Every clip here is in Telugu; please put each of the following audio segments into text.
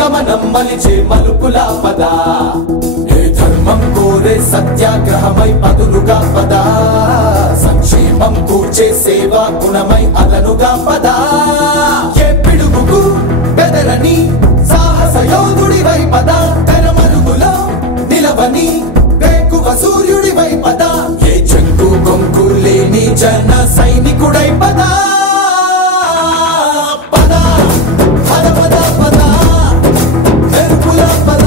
గమనం మలిచే మలుపుల పద ఏ ధర్మం కోరే సత్యాగ్రహమై పదులుగా పద సంక్షేమం కూర్చే సేవా గుణమై అలనుగా పద ఏ పిడుగుకు బెదరని సాహస యోధుడివై పద తెరమరుగులో నిలవని వేకువ సూర్యుడివై పద ఏ చెంగు కొంకు లేని జన సైనికుడై పద పద పద పద పద మెరుపుల పద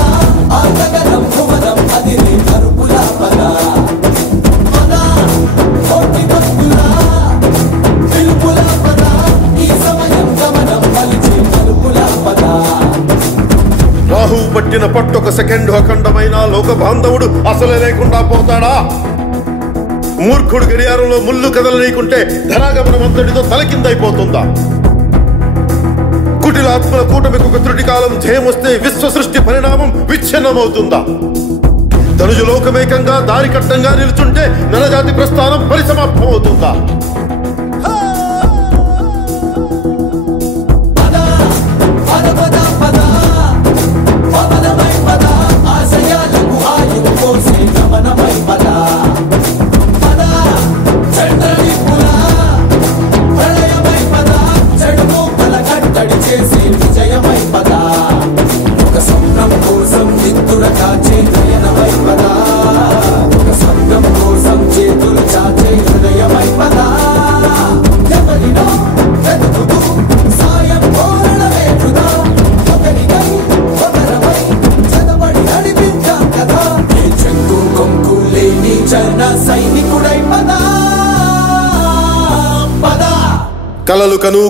ఆగగనం భువనం అదిరే మరుపుల పద పద కోటి భక్తుల పిలుపుల పద ఈ సమయం గమనం మలిచే మలుపుల పద రాహు పట్టిన పట్టొక సెకండ్ అఖండమైన లోక బాంధవుడు అసలే లేకుండా పోతాడా? మూర్ఖుడు గడియారంలో ముళ్ళు కదలనీకుంటే ధరాగమనం అంతటితో తలకిందైపోతుందా? కుటిలాత్మల కూటమికి ఒక త్రుటి కాలం జయమొస్తే విశ్వ సృష్టి పరిణామం విచ్ఛిన్నమవుతుందా? ధనుజు లోకమేకంగా దారికట్టంగా నిలుచుంటే నరజాతి ప్రస్థానం పరిసమాప్తమవుతుందా?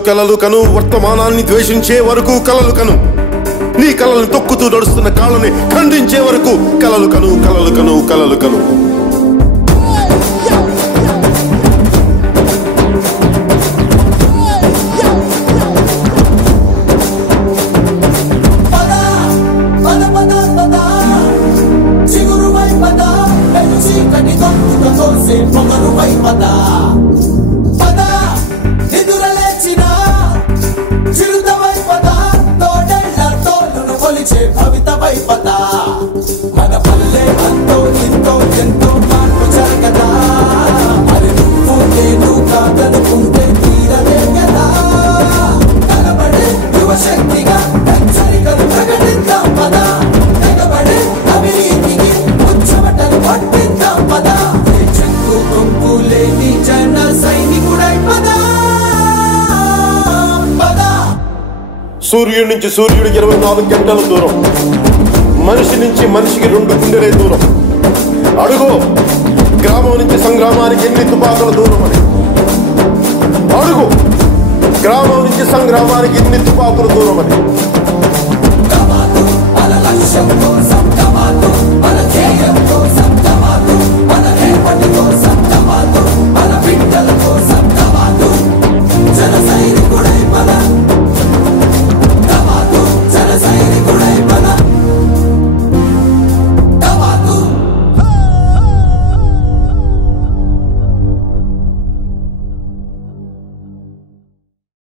కలలు కను వర్తమానాన్ని ద్వేషించే వరకు కలలు కను, నీ కలలను తొక్కుతూ నడుస్తున్న కాళ్ళని ఖండించే వరకు కలలు కను కలలు కను కలలు కను. మన పల్లె అంతో ఎంతో ఎంతో మార్పు జరగదా మరి నువ్వు నేను కాదనుకుంటే తీరదే కదా కనబడే యువశక్తిగా హెచ్చరికలు ప్రకటిద్దాం పద తెగబడే అవినీతికి ఉచ్చమటలు పట్టిద్దాం పద చెక్కు కొంపు లేని జన సైనికుడై పద పద. సూర్యుడి నుంచి సూర్యుడు 24 గంటల దూరం, మనిషి నుంచి మనిషికి 2 గుండెలే దూరం. అడుగు గ్రామం నుంచి సంగ్రామానికి ఎన్ని తుపాకుల దూరం అని. అడుగు గ్రామం నుంచి సంగ్రామానికి ఎన్ని తుపాకుల దూరం అని.